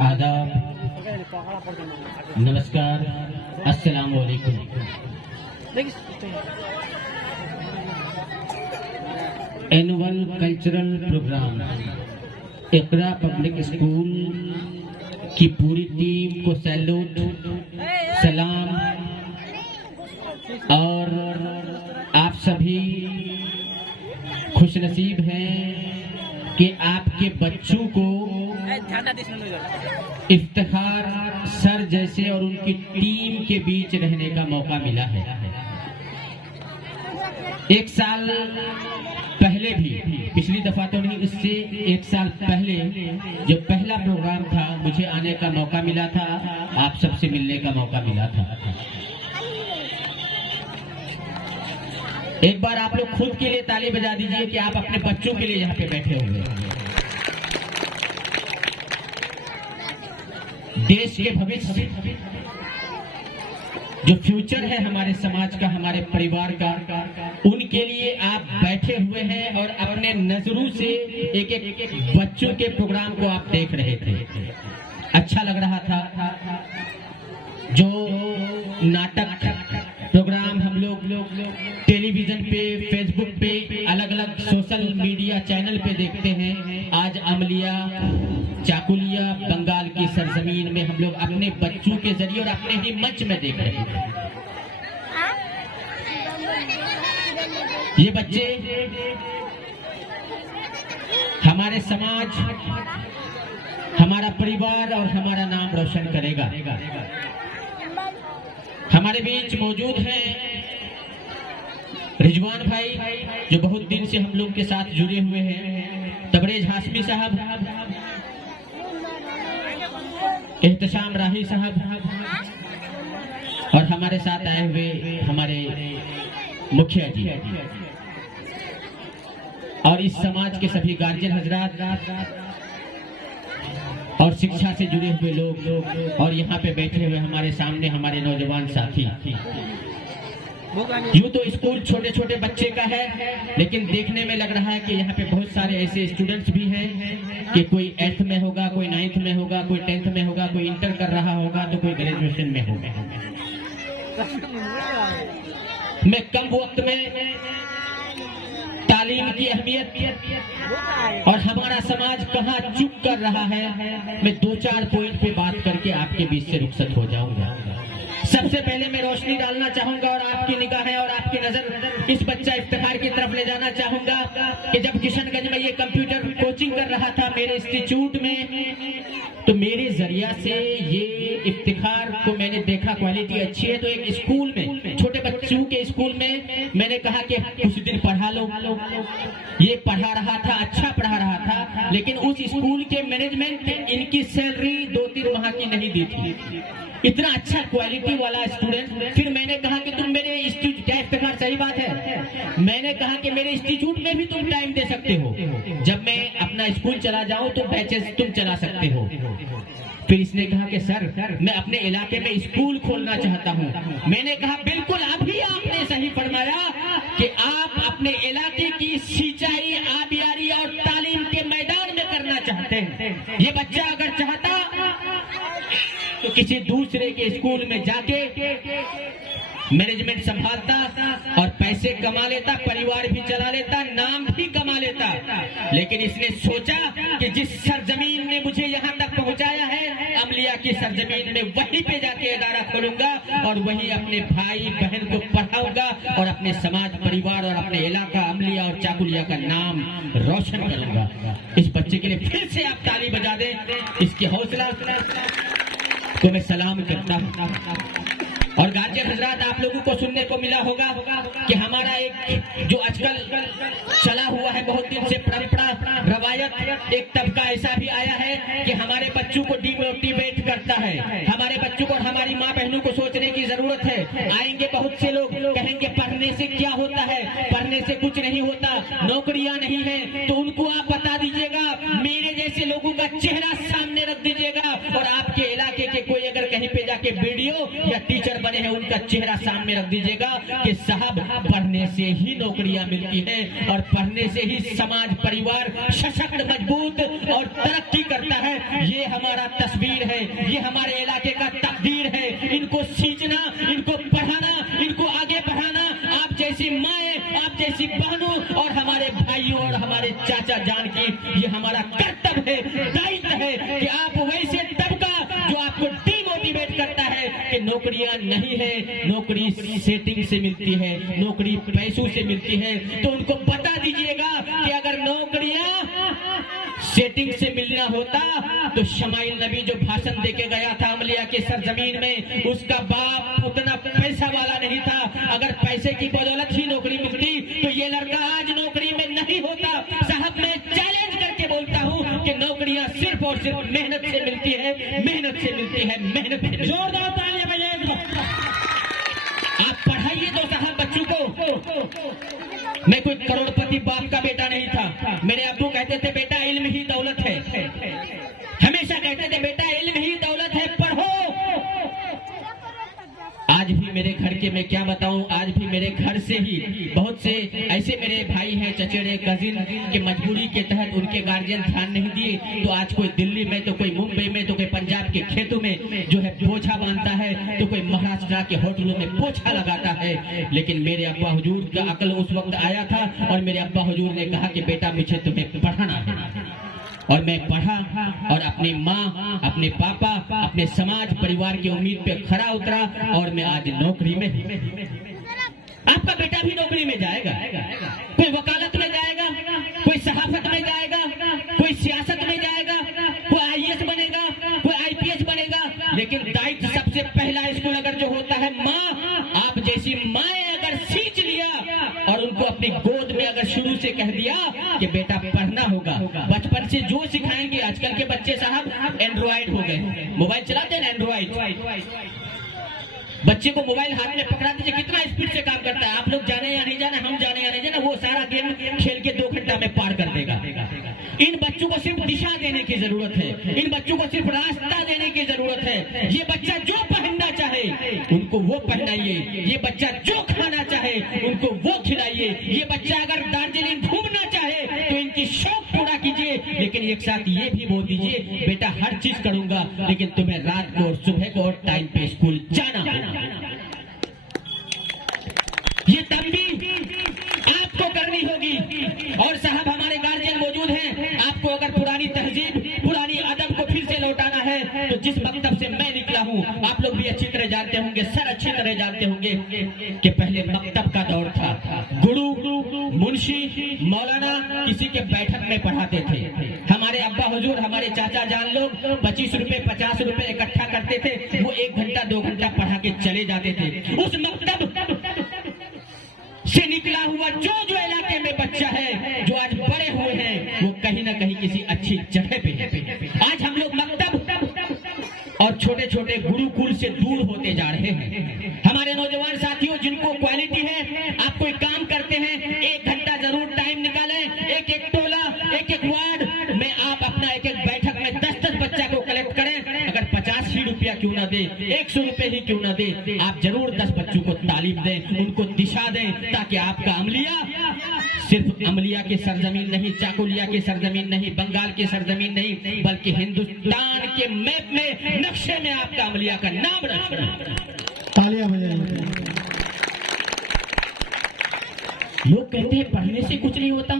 आदाब, नमस्कार, अस्सलाम वालेकुम। एनुअल कल्चरल प्रोग्राम इकरा पब्लिक स्कूल की पूरी टीम को सैल्यूट, सलाम। और आप सभी खुशनसीब हैं कि आपके बच्चों को इफ्तिखार सर जैसे और उनकी टीम के बीच रहने का मौका मिला है। एक साल पहले भी, पिछली दफा तो नहीं, इससे एक साल पहले जो पहला प्रोग्राम था मुझे आने का मौका मिला था, आप सबसे मिलने का मौका मिला था। एक बार आप लोग खुद के लिए ताली बजा दीजिए कि आप अपने बच्चों के लिए यहाँ पे बैठे हुए हैं। देश के भविष्य, जो फ्यूचर है हमारे समाज का, हमारे परिवार का, उनके लिए आप बैठे हुए हैं और अपने नजरों से एक एक बच्चों के प्रोग्राम को आप देख रहे थे। अच्छा लग रहा था। जो नाटक प्रोग्राम हम लोग टेलीविजन पे, फेसबुक पे, अलग अलग सोशल मीडिया चैनल पे देखते हैं, आज अमलिया, चाकुलिया, बंगाल की सरजमीन में हम लोग अपने बच्चों के जरिए और अपने ही मंच में देख रहे हैं। ये बच्चे हमारे समाज, हमारा परिवार और हमारा नाम रोशन करेगा। हमारे बीच मौजूद हैं रिजवान भाई, जो बहुत दिन से हम लोग के साथ जुड़े हुए हैं, तबरेज हाशमी साहब, एहतशाम राही साहब, और हमारे साथ आए हुए हमारे मुखिया जी, और इस समाज के सभी गार्जियन हजरात और शिक्षा से जुड़े हुए लोग, और यहाँ पे बैठे हुए हमारे सामने हमारे नौजवान साथी। यूं तो स्कूल छोटे छोटे बच्चे का है, लेकिन देखने में लग रहा है कि यहाँ पे बहुत सारे ऐसे स्टूडेंट्स भी हैं कि कोई 8th में होगा, कोई 9th में होगा, कोई 10th में होगा, कोई इंटर कर रहा होगा, तो कोई ग्रेजुएशन में होगा। मैं कम वक्त में तालीम की अहमियत और हमारा समाज कहाँ चूक कर रहा है, मैं 2-4 पॉइंट पे बात करके आपके बीच से रुखसत हो जाऊंगा। सबसे पहले मैं रोशनी डालना चाहूंगा और आपकी निगाहें और आपकी नजर इस बच्चा इफ्तिखार की तरफ ले जाना चाहूंगा कि जब किशनगंज में ये कंप्यूटर कोचिंग कर रहा था मेरे इंस्टीट्यूट में, तो मेरे जरिया से ये इफ्तिखार को मैंने देखा, क्वालिटी अच्छी है, तो एक स्कूल में, छोटे बच्चों के स्कूल में मैंने कहा कि कुछ दिन पढ़ा लो। ये पढ़ा रहा था, अच्छा पढ़ा रहा था, लेकिन उस स्कूल के मैनेजमेंट इनकी सैलरी 2-3 माह की नहीं दी थी। इतना अच्छा क्वालिटी वाला स्टूडेंट। फिर मैंने कहा कि तुम मेरे इंस्टीट्यूट, क्या इफ्तिखार सही बात है, मैंने कहा कि मेरे इंस्टीट्यूट में भी तुम टाइम दे सकते हो, जब मैं अपना स्कूल चला जाऊं तो बैचेस तुम चला सकते हो। फिर इसने कहा कि सर मैं अपने इलाके में स्कूल खोलना चाहता हूं। मैंने कहा बिल्कुल, अभी आपने सही फरमाया कि आप अपने इलाके की सिंचाई, आबियारी और तालीम के मैदान में करना चाहते हैं। ये बच्चा अगर चाहता तो किसी दूसरे के स्कूल में जाके मैनेजमेंट संभालता और पैसे कमा लेता, परिवार भी चला लेता, नाम भी कमा लेता, लेकिन इसने सोचा कि जिस सरजमीन ने मुझे यहाँ तक पहुँचाया है, अमलिया की सरजमीन में, वहीं पे जाके इदारा खोलूंगा और वहीं अपने भाई बहन को पढ़ाऊंगा और अपने समाज, परिवार और अपने इलाका अमलिया और चाकुलिया का नाम रोशन करूंगा। इस बच्चे के लिए फिर से आप ताली बजा दें, इसकी हौसला को मैं सलाम करता हूँ। और गार्जियन हजरात, आप लोगों को सुनने को मिला होगा कि हमारा एक जो आजकल चला हुआ है बहुत दिन से परंपरा, रवायत, एक तबका ऐसा भी आया है कि हमारे बच्चों को डिमोटिवेट करता है। हमारे बच्चों को और हमारी माँ बहनों को सोचने की जरूरत है। आएंगे बहुत से लोग, कहेंगे पढ़ने से क्या होता है, पढ़ने से कुछ नहीं होता, नौकरियां नहीं है, तो उनको आप बता दीजिएगा, मेरे जैसे लोगों का चेहरा सामने रख दीजिएगा और आपके इलाके के कोई अगर कहीं पे जाके वीडियो या टीचर बने हैं, उनका चेहरा सामने रख दीजिएगा कि साहब पढ़ने से ही नौकरियां मिलती हैं और पढ़ने से ही समाज, परिवार सशक्त, मजबूत और तरक्की करता है ये हमारा तस्वीर है, ये हमारे इलाके का तकदीर है। इनको सींचना, इनको पढ़ाना, इनको आगे बढ़ाना आप जैसी माएँ, आप जैसी बहनों और हमारे भाइयों और हमारे चाचा जान की ये हमारा कर्तव्य है, दायित्व है कि आप वैसे तबका जो आपको डिमोटिवेट करता है कि नौकरियां नहीं है, नौकरी सेटिंग से मिलती है, नौकरी पैसों से मिलती है, तो उनको बता दीजिएगा कि अगर नौकरियां सेटिंग से मिलना होता तो शमाइल नबी जो भाषण देके गया था अमलिया के सरजमीन में, उसका बाप उतना पैसा वाला नहीं था। अगर पैसे की बदौलत ही नौकरी मिलती तो ये लड़का आज नौकरी में नहीं होता। साहब मैं चैलेंज करके बोलता हूँ कि नौकरियां सिर्फ और सिर्फ मेहनत से मिलती है, मेहनत से मिलती है, मेहनत से। जोरदार तालियां बजाइए। आप पढ़ाइए तो साहब बच्चों को। मैं कोई करोड़पति बाप का बेटा नहीं था। मेरे अब्बू कहते थे बेटा इल्म ही दौलत है, हमेशा कहते थे बेटा इल्म ही दौलत है, पढ़ो। आज भी मेरे घर के, मैं क्या बताऊं, आज भी मेरे घर से ही बहुत से ऐसे मेरे भाई हैं, चचेरे कजिन के मजबूरी के तहत उनके गार्जियन ध्यान नहीं दिए, तो आज कोई दिल्ली में, तो कोई मुंबई में, तो कोई पंजाब के खेतों में जो है बोझा बांधता है, तो कोई महाराष्ट्र के होटलों में पोछा लगाता है। लेकिन मेरे अब्बा हुजूर का अकल उस वक्त आया था और मेरे अब्बा हुजूर ने कहा कि बेटा मुझे तुम्हें पढ़ाना है। और मैं पढ़ा और अपनी माँ, अपने पापा, अपने समाज परिवार की उम्मीद पे खरा उतरा और मैं आज नौकरी में हूँ। आपका बेटा भी नौकरी में जाएगा, कोई वकालत में जाएगा, कोई सहाफत में जाएगा, कोई सियासत में जाएगा, कोई आईएएस बनेगा, कोई आईपीएस बनेगा, लेकिन दायित्व सबसे पहला स्कूल अगर जो होता है माँ, आप जैसी माएँ अगर सींच लिया और उनको अपनी गोद में अगर शुरू से कह दिया कि बेटा पढ़ना होगा, बचपन से जो सिखाएंगे। आजकल के बच्चे साहब एंड्रॉइड हो गए, मोबाइल चलाते हैं एंड्रॉइड। बच्चे को मोबाइल हाथ में पकड़ा दीजिए, कितना स्पीड से काम करता है। आप लोग जाने या नहीं जाने, हम जाने या नहीं जाने, वो सारा गेम खेल के 2 घंटा में पार कर देगा। इन बच्चों को सिर्फ दिशा देने की जरूरत है, इन बच्चों को सिर्फ रास्ता देने की जरूरत है। ये बच्चा जो पहनना चाहे उनको वो पहनाइए, ये बच्चा जो खाना चाहे उनको वो खिलाइए, ये बच्चा अगर दार्जिलिंग घूमना चाहे तो इनकी शौक पूरा कीजिए, लेकिन एक साथ ये भी बोल दीजिए बेटा हर चीज करूंगा, लेकिन तुम्हें रात को और सुबह को और टाइम पे स्कूल जाना। ये तंबीह आपको करनी होगी। और साहब हमारे गार्जियन मौजूद हैं, आपको अगर पुरानी तहजीब, पुरानी अदब को फिर से लौटाना है तो जिस मकतब से मैं निकला हूँ आप लोग भी अच्छी तरह जानते होंगे, सर अच्छी तरह जानते होंगे कि पहले मकतब का दौर था। गुरु, मुंशी, मौलाना किसी के बैठक में पढ़ाते थे। हमारे अब्बा हुजूर, हमारे चाचा जान लोग 25 रुपए 50 रुपए इकट्ठा करते थे, वो 1 घंटा 2 घंटा पढ़ा के चले जाते थे। उस मकतब से निकला हुआ जो इलाके में बच्चा है, जो आज बड़े हुए हैं, वो कहीं ना कहीं किसी अच्छी जगह पे है। आज हम लोग मकतब और छोटे छोटे गुरुकुल से दूर होते जा रहे हैं। हमारे नौजवान साथियों जिनको क्वालिटी है, आप कोई काम करते हैं, 1 घंटा जरूर टाइम निकालें, एक टोला, एक वार्ड में आप अपना एक बैठक में 10-10 बच्चा को कलेक्ट करें। अगर 50 ही रुपया क्यों ना दे, 100 रुपए ही क्यों ना दे, आप जरूर 10 बच्चों को तालीम दें, उनको दिशा दें, ताकि आपका अमलिया सिर्फ अमलिया के सरजमीन नहीं, चाकुलिया के सरजमीन नहीं, बंगाल के सरजमीन नहीं, बल्कि हिंदुस्तान के मैप में, नक्शे में आपका अमलिया का नाम रखना। तालियां बजाइए। लोग कहते हैं पढ़ने से कुछ नहीं होता,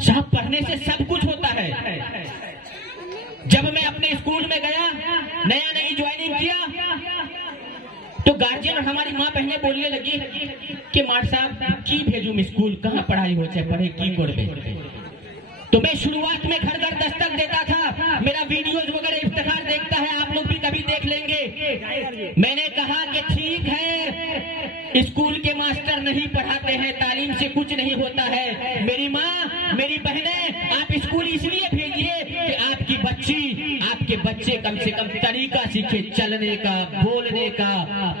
साहब पढ़ने से सब कुछ होता है। जब मैं अपने स्कूल में गया, नया नई ज्वाइनिंग किया, तो गार्जियन और हमारी माँ बहनें बोलने लगी कि मार साहब की भेजूं स्कूल, कहाँ पढ़ाई हो चाहे पढ़े की कोड़बे। तो मैं शुरुआत में घर घर दस्तक देता था, मेरा वीडियोज वगैरह इफ्तिखार देखता है, आप लोग भी कभी देख लेंगे। मैंने कहा कि ठीक है स्कूल के मास्टर नहीं पढ़ाते हैं, तालीम से कुछ नहीं होता है। मेरी माँ, मेरी बहनें, आप स्कूल इसलिए भेजिए कि आपकी बच्ची, आपके बच्चे कम से कम तरीका सीखे चलने का, बोलने का,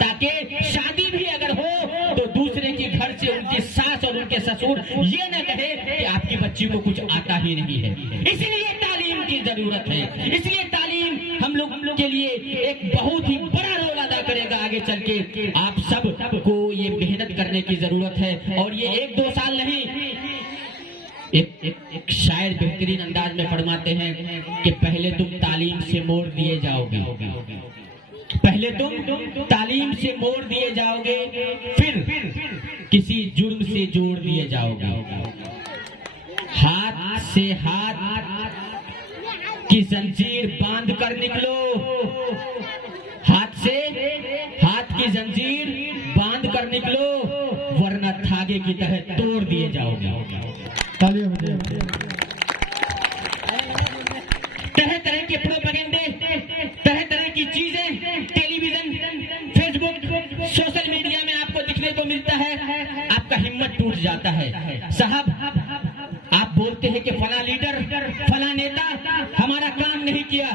ताकि शादी भी अगर हो तो दूसरे के घर से उनकी सास और उनके ससुर ये न कहे कि आपकी बच्ची को कुछ आता ही नहीं है। इसलिए तालीम की जरूरत है, इसलिए तालीम हम लोग के लिए एक बहुत ही बड़ा रोल अदा करेगा आगे चल के। आप सब को ये मेहनत करने की जरूरत है, और ये 1-2 साल नहीं, एक शायर बेहतरीन अंदाज में फरमाते हैं कि पहले तुम तालीम से मोड़ दिए जाओगे, पहले तुम तालीम से मोड़ दिए जाओगे, फिर किसी जुर्म से जोड़ दिए जाओगे। हाथ से हाथ की जंजीर बांध कर निकलो, हाथ से हाथ की जंजीर बांध कर निकलो, वरना धागे की तरह तोड़ दिए जाओगे। तालियां बजाइए। तरह तरह के प्रोपेगेंडे, तरह तरह की चीजें टेलीविजन, फेसबुक, सोशल मीडिया में आपको दिखने को मिलता है, आपका हिम्मत टूट जाता है। साहब आप बोलते हैं कि फला लीडर, फला नेता हमारा काम नहीं किया।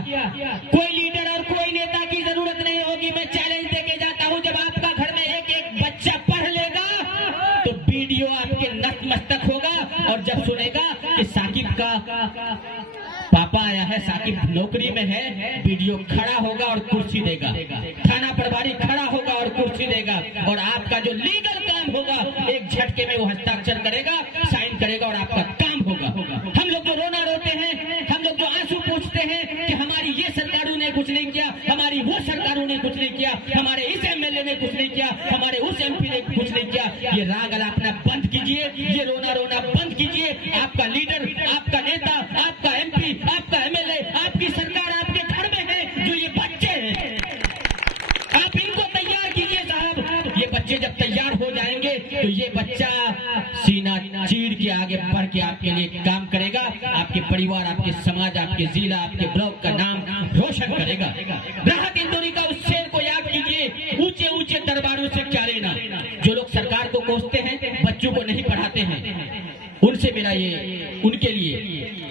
कोई लीडर और कोई नेता की जरूरत नहीं होगी। मैं चैलेंज देके जाता हूं, जब आपका घर में एक एक बच्चा पढ़ लेगा तो वीडियो आपके नतमस्तक होगा, और जब सुनेगा कि साकिब का पापा आया है, साकिब नौकरी में है, वीडियो खड़ा होगा और कुर्सी देगा, थाना प्रभारी खड़ा होगा और कुर्सी देगा, और आपका जो लीगल काम होगा एक झटके में वो हस्ताक्षर करेगा, साइन करेगा और आपका काम होगा। हम लोग जो रोना रोते हैं, हम लोग जो आंसू पूछते हैं कि हमारी ये सरकारों ने कुछ नहीं किया, हमारी वो सरकारों ने कुछ नहीं किया, हमारे इस एमएलए ने कुछ नहीं किया, हमारे उस एमपी ने कुछ नहीं किया, ये राग अलापना बंद कीजिए, ये रोना रोना बंद कीजिए। आपका लीडर, आपका नेता, आपका एमपी, आपका एमएलए, आपकी सरकार आपके घर में है, जो ये बच्चे हैं, आप इनको तैयार कीजिए साहब। ये बच्चे जब तैयार हो जाएंगे तो ये बच्चा सीना चीर के आगे बढ़ के आपके लिए काम करेगा, आपके परिवार, आपके समाज, आपके जिला, आपके ब्लॉक का नाम रोशन करेगा। राहत इंदौरी का उस शेर को याद कीजिए, ऊंचे ऊंचे दरबारों से क्या लेना। जो लोग सरकार को कोसते हैं, बच्चों को नहीं पढ़ाते हैं, उनसे मेरा ये, उनके लिए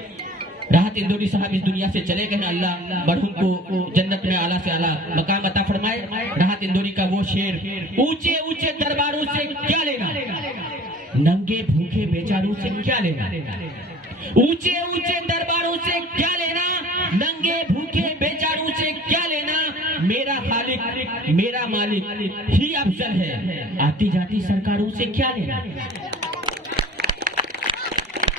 राहत इंदौरी साहब इस दुनिया से चले गए, अल्लाह मरहूम को जन्नत में आला से आला मकाम अता फरमाए। राहत इंदौरी का वो शेर, ऊंचे ऊंचे दरबारों से क्या लेना, नंगे भूखे बेचारों से क्या लेना, ऊंचे ऊंचे दरबारों से क्या लेना, नंगे भूखे बेचारों से क्या लेना। मेरा खालिक, मेरा मालिक ही अफजल है, आती जाती सरकारों से क्या लेना।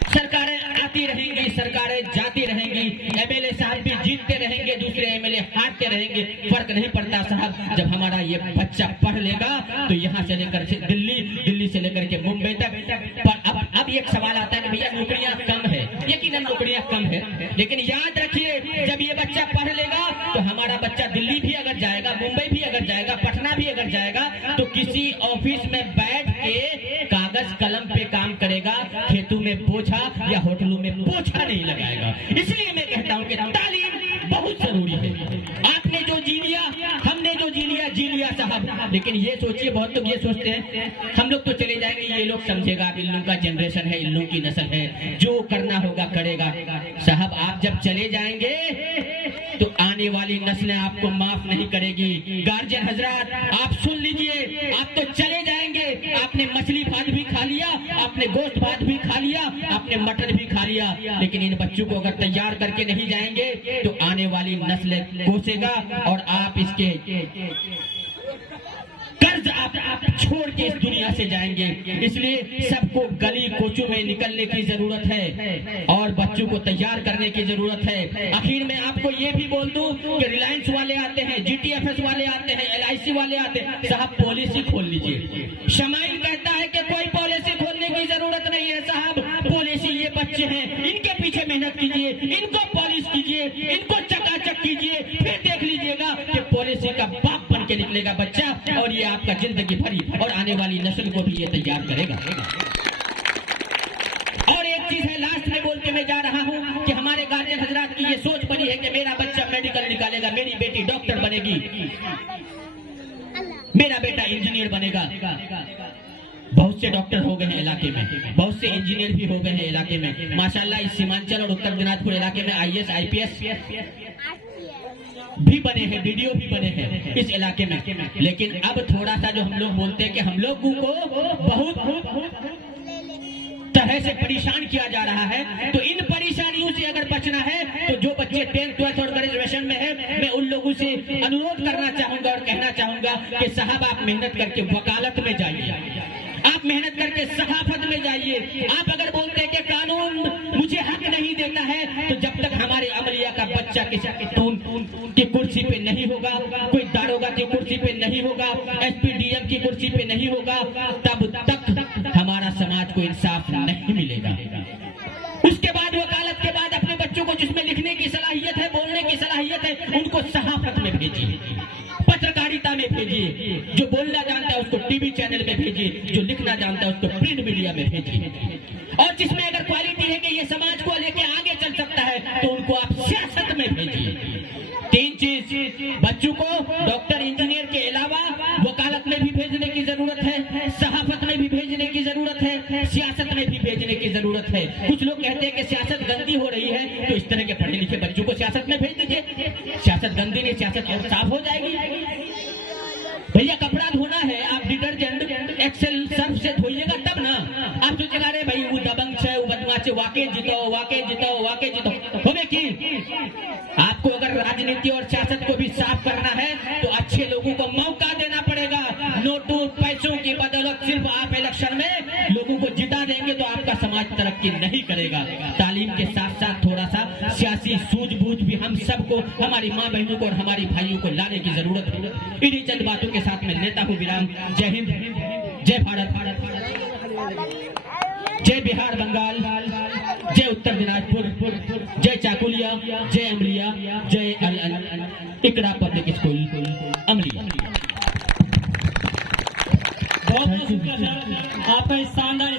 सरकारें आती रहेंगी, सरकारें जाती रहेंगी, एमएलए साहब भी जीतते रहेंगे, दूसरे एमएलए हारते रहेंगे, फर्क नहीं पड़ता साहब। जब हमारा ये बच्चा पढ़ लेगा तो यहाँ से लेकर दिल्ली, दिल्ली से लेकर के मुंबई तक। अब एक सवाल आता है कि भैया नौकरियां कम है, यकीनन नौकरियां कम है, लेकिन याद रखिए जब ये बच्चा पढ़ लेगा तो हमारा बच्चा दिल्ली भी अगर जाएगा, मुंबई भी अगर जाएगा, पटना भी अगर जाएगा, तो किसी ऑफिस में बैठ के कागज कलम पे काम करेगा, खेतों में बोझा या होटलों में पोछा नहीं लगाएगा। इसलिए मैं कहता हूँ कि तालीम बहुत जरूरी है। आपने जो जी लिया, हमने जो जी लिया साहब, लेकिन ये सोचिए, बहुत लोग ये सोचते हैं हम लोग तो चले जाएंगे, ये लोग समझेगा, अब इन लोगों का जनरेशन है, इन लोगों की नस्ल है, जो करना होगा करेगा। साहब आप जब चले जाएंगे तो आने वाली नस्लें आपको माफ नहीं करेगी। गार्जियन हजरात आप सुन लीजिए, आप तो चले जाएंगे, आपने मछली भात भी खा लिया, आपने गोश्त भात भी खा लिया, आपने मटन भी खा लिया, लेकिन इन बच्चों को अगर तैयार करके नहीं जाएंगे तो आने वाली नस्लें कोसेगा, और आप इसके कर्ज आप छोड़ के इस दुनिया से जाएंगे। इसलिए सबको गली कोचों में निकलने की जरूरत है और बच्चों को तैयार करने की जरूरत है। आखिर में आपको ये भी बोल दूं कि रिलायंस वाले आते हैं, जीटीएफएस वाले आते हैं, एलआईसी वाले आते हैं, साहब पॉलिसी खोल लीजिए। शमाइल कहता है कि कोई पॉलिसी खोलने की जरूरत नहीं है साहब, पॉलिसी ये बच्चे हैं, इनके पीछे मेहनत कीजिए, इनको पॉलिश कीजिए, इनको चकाचक कीजिए, फिर देख लीजिएगा कि पॉलिसी का बाप बन के निकलेगा बच्चा, और ये आपका जिंदगी भरी और आने वाली नस्ल को भी ये तैयार करेगा। और एक चीज है, लास्ट में बोल के मैं जा रहा हूं कि हमारे गार्जियन हजरात की ये सोच बनी है कि मेरा बच्चा मेडिकल निकालेगा, मेरी बेटी डॉक्टर बनेगी, मेरा बेटा इंजीनियर बनेगा। बहुत से डॉक्टर हो गए हैं इलाके में, बहुत से इंजीनियर भी हो गए हैं इलाके में, माशाल्लाह। इस सीमांचल और उत्तर दिनाजपुर इलाके में आईएएस आईपीएस भी बने हैं, वीडियो भी बने हैं इस इलाके में। लेकिन अब थोड़ा सा जो हम लोग बोलते हैं कि हम लोगों को बहुत तरह से परेशान किया जा रहा है, तो इन परेशानियों से अगर बचना है तो जो बच्चे 10th 12th और ग्रेजुएशन में है, मैं उन लोगों से अनुरोध करना चाहूंगा और कहना चाहूंगा कि साहब आप मेहनत करके वकालत में जाइए, आप मेहनत करके सहाफत में जाइए। आप अगर बोलते हैं कि कानून नहीं देता है तो जब तक हमारे अमलिया का बच्चा की कुर्सी पे नहीं होगा, कोई दारोगा की कुर्सी पे नहीं होगा, एसपी डीएम की कुर्सी पे नहीं होगा, तब तक हमारा समाज को इंसाफ नहीं मिलेगा। उसके बाद वकालत के बाद अपने बच्चों को जिसमें लिखने की सलाहियत है, बोलने की सलाहियत है, उनको सहाफत में भेजिए, पत्रकारिता में भेजिए। जो बोलना जानता है उसको टीवी चैनल में भेजिए, जो लिखना जानता है उसको प्रिंट मीडिया में भेजिए। और जिसमें अगर क्वालिटी है कि ये समाज को लेके आगे चल सकता है तो उनको आप सियासत में भेजिए। 3 चीज बच्चों को डॉक्टर इंजीनियर के अलावा वकालत में भी भेजने की जरूरत है, सहाफत में भी भेजने की जरूरत है, सियासत में भी भेजने की जरूरत है। कुछ लोग कहते हैं कि सियासत गंदी हो रही है, तो इस तरह के पढ़े लिखे बच्चों को सियासत में भेज दीजिए। सियासत गंदी नहीं, सियासत और साफ हो जाएगी। भैया कपड़ा धोना है, आप डिटर्जेंट एक्सेल सर्फ से धोइएगा तब ना। आप जो चला रहे भाई वो दबंग है, वो बदमाश है, वाके जीतो होवे की। आपको अगर राजनीति और सियासत को भी साफ करना है तो अच्छे लोगों को मौका देना पड़ेगा। नोटों पैसों की बदौलत सिर्फ आप इलेक्शन में लोगों को जिता देंगे तो आपका समाज तरक्की नहीं करेगा। तालीम के साथ साथ थोड़ा सा सियासी सूझबूझ भी हम सबको, हमारी माँ बहनों को और हमारी भाइयों को लाने की जरूरत है। इन्हीं चंद बातों के साथ मैं लेता हूँ विराम। जय हिंद, जय भारत, जय बिहार बंगाल, जय उत्तर दिनाजपुर, जय चाकुलिया, जय अमलिया, जय इकरा पब्लिक स्कूल अमलिया। बहुत शुक्रिया सर, आपका इस शानदार